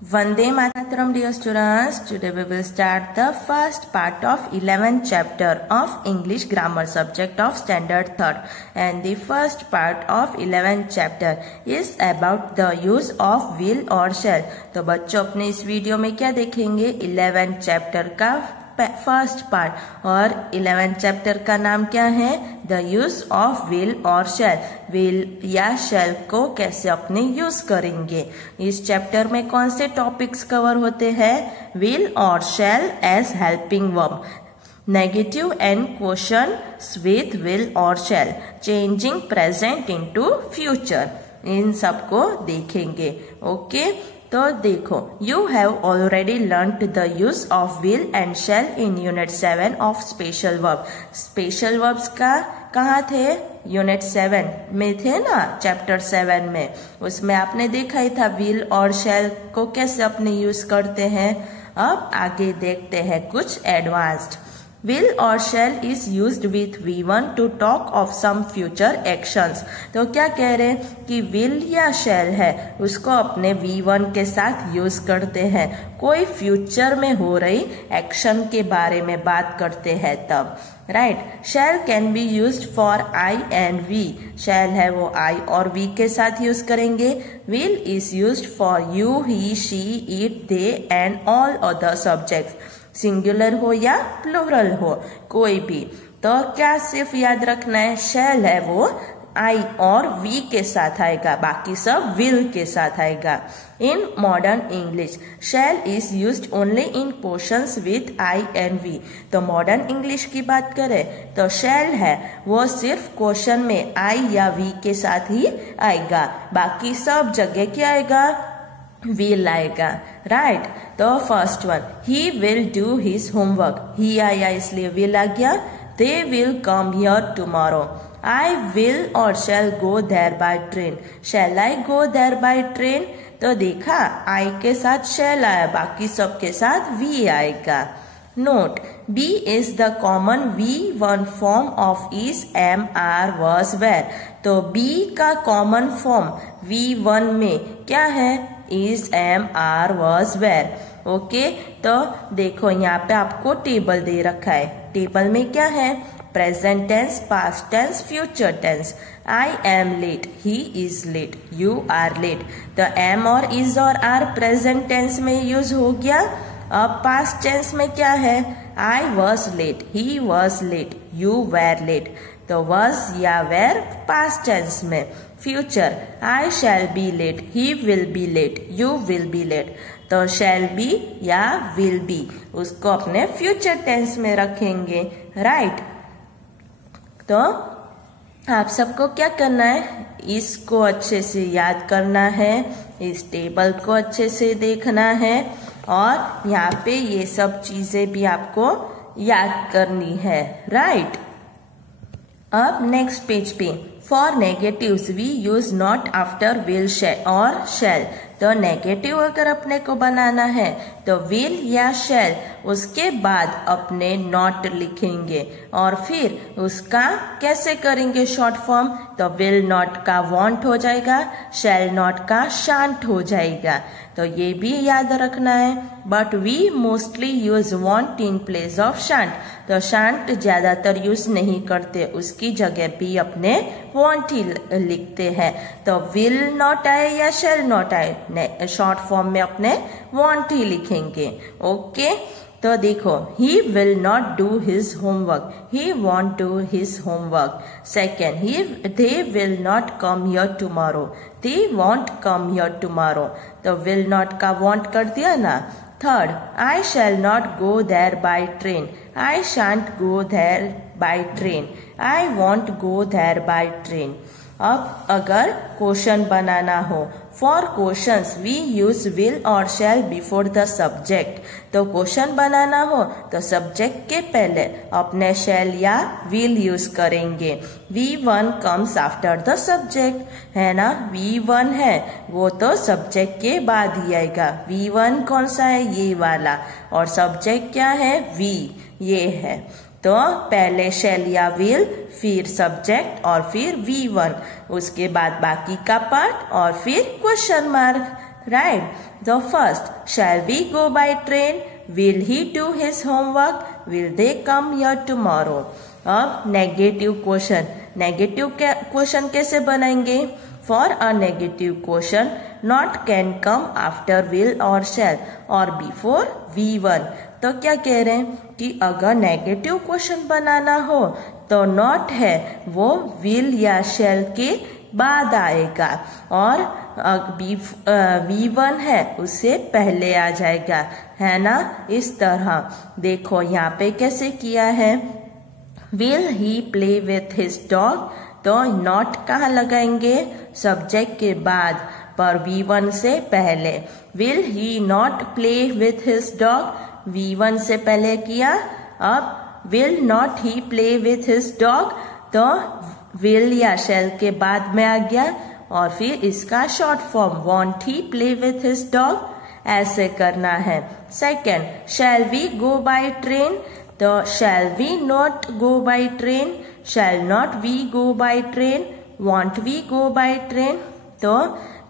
Vande Mataram, dear students. Today we will start the first part of 11th chapter of English grammar subject of standard 3rd. And the first part of 11th chapter is about the use of will or shall. तो बच्चों अपने इस video में क्या देखेंगे? 11th chapter का first part और 11th chapter का नाम क्या है? द यूज ऑफ विल और शैल। विल या शैल को कैसे अपने यूज करेंगे। इस चैप्टर में कौन से टॉपिक्स कवर होते हैं? विल और shall as helping verb, negative and questions with will और shall, changing present into future, इन सबको देखेंगे। ओके तो देखो, you have already learned the use of will and shall in unit 7 of special verb. Special verbs का कहाँ थे? Unit 7 में थे ना, चैप्टर 7 में। उसमें आपने देखा ही था विल और शैल को कैसे अपने यूज करते हैं। अब आगे देखते हैं कुछ advanced. Will or shall is used with V1 to talk of some future actions। तो क्या कह रहे हैं कि will या shall है उसको अपने V1 के साथ यूज करते हैं, कोई फ्यूचर में हो रही एक्शन के बारे में बात करते हैं तब। Right, shall can be used for I and we। shall है वो I और we के साथ यूज करेंगे। will is used for you, he, she, it, they and all other subjects। Singular हो या प्लूरल हो, कोई भी। तो क्या सिर्फ याद रखना है? शैल है वो आई और वी के साथ आएगा, बाकी सब विल के साथ आएगा। In modern English shall is used only in portions with I and we. तो मॉडर्न इंग्लिश की बात करें तो शैल है वो सिर्फ क्वेश्चन में आई या वी के साथ ही आएगा, बाकी सब जगह क्या आएगा? विल आएगा। राइट, तो first one, he will do his homework. He आया इसलिए विल आ गया। They will come here tomorrow. I will और shall go there by train. Shall I go there by train. तो देखा, आई के साथ शैल आया, बाकी सब के साथ वी आएगा। Note, be is the common V1 form of is, am, are, was, were. तो बी का कॉमन फॉर्म V1 में क्या है? Is, am, are, was, were. Okay, तो देखो यहाँ पे आपको टेबल दे रखा है। टेबल में क्या है? Present tense, past tense, future tense. I am late, he is late, you are late. तो एम और इज और आर प्रेजेंट टेंस में यूज हो गया। अब पास्ट टेंस में क्या है? I was late, he was late, you were late. तो वॉज या वेर पास्ट टेंस में। Future, I shall be late, he will be late, you will be late. तो शैल बी या विल बी उसको अपने फ्यूचर टेंस में रखेंगे। Right, तो आप सबको क्या करना है? इसको अच्छे से याद करना है, इस टेबल को अच्छे से देखना है और यहाँ पे ये सब चीजें भी आपको याद करनी है। राइट, अब नेक्स्ट पेज पे, for negatives we use not after will और शैल। तो नेगेटिव अगर अपने को बनाना है तो विल या शैल उसके बाद अपने नॉट लिखेंगे और फिर उसका कैसे करेंगे शॉर्ट फॉर्म? तो विल नॉट का वॉन्ट हो जाएगा, शैल नॉट का शांट हो जाएगा। तो ये भी याद रखना है। But we mostly use won't in place of shan't. तो शांट ज्यादातर यूज नहीं करते, उसकी जगह भी अपने वॉन्ट ही लिखते हैं। तो विल नॉट आए या शैल नॉट आए, शॉर्ट फॉर्म में अपने वॉन्ट ही लिखेंगे। ओके, तो देखो, he will not do his homework, he won't do his homework. Second, they will not come here tomorrow, they won't come here tomorrow. तो विल नॉट का won't कर दिया ना। Third, I shall not go there by train, I shan't go there by train, I won't go there by train. अब अगर question बनाना हो, for questions we use will और शैल बिफोर द सब्जेक्ट। तो question बनाना हो तो subject के पहले अपने शैल या विल यूज करेंगे। V1 comes after the subject, है ना। V1 है वो तो सब्जेक्ट के बाद ही आएगा। V1 कौन सा है? ये वाला। और सब्जेक्ट क्या है? V, ये है। तो पहले शैल या विल, फिर सब्जेक्ट और फिर V1, उसके बाद बाकी का पार्ट और फिर question mark. Right. The first, shall we go by train, will he do his homework, will they come here tomorrow. अब नेगेटिव क्वेश्चन, नेगेटिव क्वेश्चन कैसे बनाएंगे? For a negative question not can come after will और shall और before V1। तो क्या कह रहे हैं कि अगर नेगेटिव क्वेश्चन बनाना हो तो नॉट है वो विल या शैल के बाद आएगा और V1 है उससे पहले आ जाएगा, है ना। इस तरह देखो यहाँ पे कैसे किया है। Will he play with his dog, तो नॉट कहाँ लगाएंगे? सब्जेक्ट के बाद, पर V1 से पहले। Will he not play with his dog, V1 से पहले किया। अब will not he play with his dog, तो विल या शैल के बाद में आ गया और फिर इसका short form won't he play with his dog, ऐसे करना है। Second, shall we go by train, तो shall we not go by train, shall not we go by train, won't we go by train. तो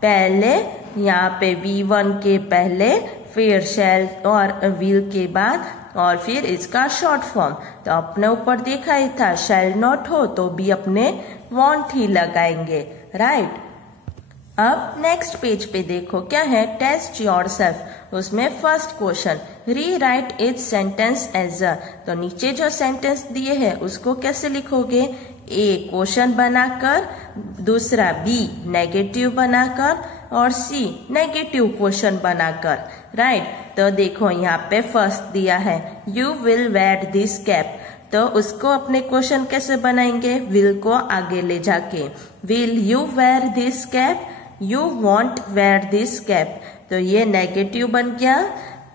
पहले यहाँ पे V1 के पहले, फिर शैल और विल के बाद और फिर इसका शॉर्ट फॉर्म। तो अपने ऊपर देखा ही था, शैल नॉट हो तो भी अपने वॉन्ट ही लगाएंगे, राइट। अब नेक्स्ट पेज पे देखो क्या है, टेस्ट योरसेल्फ। उसमें first question, rewrite each sentence as a. तो नीचे जो सेंटेंस दिए हैं उसको कैसे लिखोगे? ए क्वेश्चन बनाकर, दूसरा बी नेगेटिव बनाकर और सी नेगेटिव क्वेश्चन बनाकर, राइट। तो देखो यहाँ पे फर्स्ट दिया है, you will where this cap. तो उसको अपने क्वेश्चन कैसे बनाएंगे? विल को आगे ले जाके, will you wear this cap, you won't wear this cap. तो ये नेगेटिव बन गया,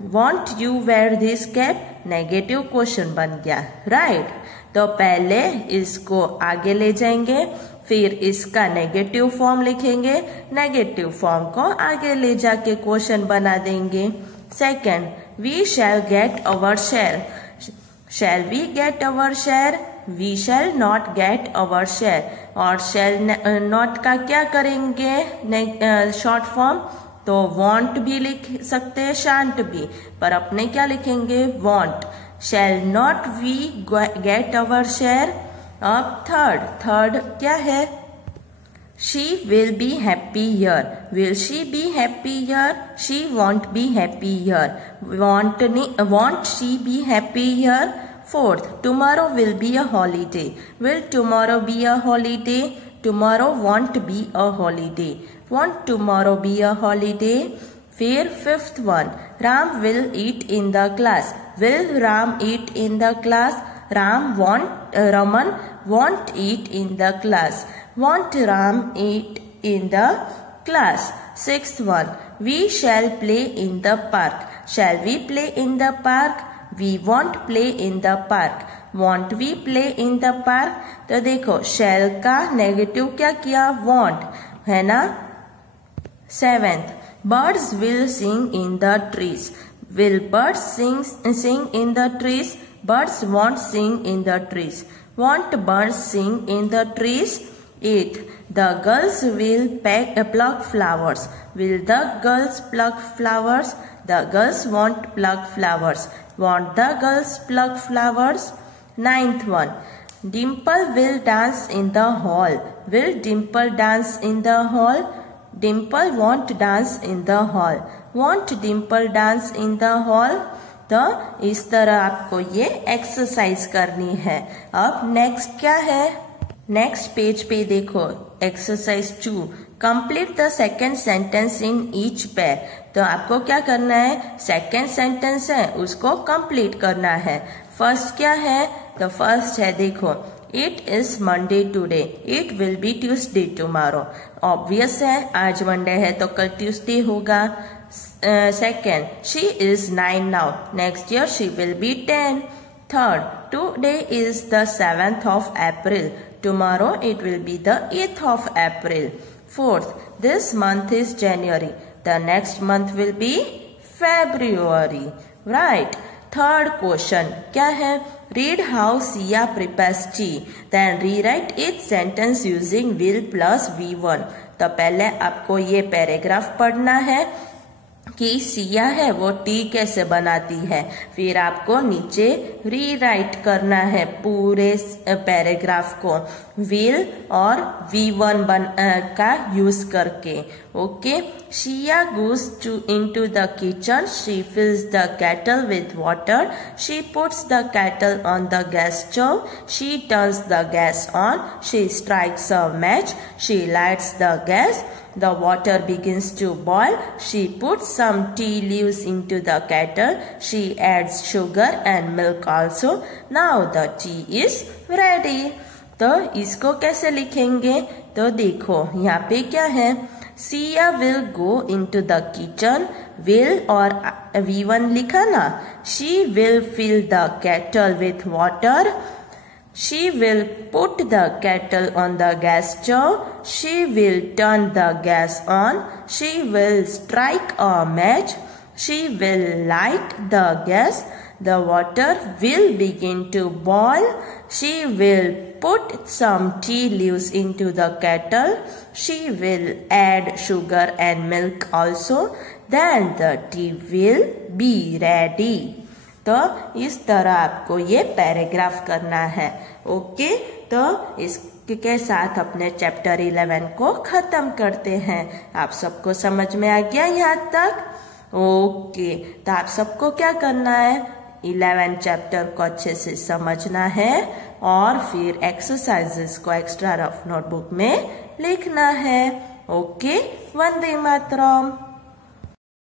won't you wear this cap negative question बन गया, राइट। तो पहले इसको आगे ले जाएंगे, फिर इसका नेगेटिव फॉर्म लिखेंगे, नेगेटिव फॉर्म को आगे ले जाके क्वेश्चन बना देंगे। Second, we shall get our share, shall we get our share, we shall not get our share. और शैल नॉट का क्या करेंगे शॉर्ट फॉर्म? तो वॉन्ट भी लिख सकते हैं, शांट भी, पर अपने क्या लिखेंगे? Won't. Shall not we get our share. अब थर्ड क्या है? She will be happy here, will she be happy here, she won't be happy here, won't she be happy here. Fourth, tomorrow will be a holiday, will tomorrow be a holiday, tomorrow won't be a holiday, won't tomorrow be a holiday। फिर fifth one, Ram will eat in the class, will Ram eat in the class, Raman won't eat in the class, won't Ram eat in the class। Sixth one, we shall play in the park, shall we play in the park, we won't play in the park, won't we play in the park। तो देखो shall का negative क्या किया? want, है ना। Seventh, birds will sing in the trees, will birds sing in the trees, birds won't sing in the trees, won't birds sing in the trees। Eighth, the girls will pluck flowers, will the girls pluck flowers, the girls won't pluck flowers, won't the girls pluck flowers। Ninth one, Dimple will dance in the hall, will Dimple dance in the hall, Dimple won't dance in the hall, won't Dimple dance in the hall। तो इस तरह आपको ये exercise करनी है। अब next क्या है? नेक्स्ट पेज पे देखो exercise 2, complete the second sentence in each pair. तो आपको क्या करना है? सेकेंड सेंटेंस है उसको कंप्लीट करना है। फर्स्ट क्या है? तो फर्स्ट है देखो, it is Monday today, it will be Tuesday tomorrow. Obvious है, आज मंडे है तो कल ट्यूसडे होगा। Second, she is 9 now, next year she will B 10। Third, today is the 7th of April, tomorrow it will be the 8th of April। Fourth, this month is January, the next month will be February, right। Third question क्या है? Read how Sia prepares tea, then rewrite each sentence using will plus V1। तो पहले आपको ये paragraph पढ़ना है, कि सिया है वो टी कैसे बनाती है। फिर आपको नीचे रीराइट करना है पूरे पैराग्राफ को विल और V1 का यूज करके। Okay, Shia goes into the kitchen. She fills the kettle with water. She puts the kettle on the gas stove. She turns the gas on. She strikes a match. She lights the gas. The water begins to boil. She puts some tea leaves into the kettle. She adds sugar and milk also. Now the tea is ready. तो इसको कैसे लिखेंगे? तो देखो यहाँ पे क्या है, Sia will go into the kitchen. Will और V1 लिखा ना। She will fill the kettle with water. She will put the kettle on the gas stove. She will turn the gas on. She will strike a match. She will light the gas. The water will begin to boil. She will put some tea leaves into the kettle. She will add sugar and milk also. Then the tea will be ready. तो इस तरह आपको ये paragraph करना है। Okay, तो इसके साथ अपने चैप्टर 11 को खत्म करते हैं। आप सबको समझ में आ गया यहाँ तक? ओके, तो आप सबको क्या करना है, 11 चैप्टर को अच्छे से समझना है और फिर एक्सरसाइजेस को एक्स्ट्रा रफ नोटबुक में लिखना है। ओके, वंदे मातरम।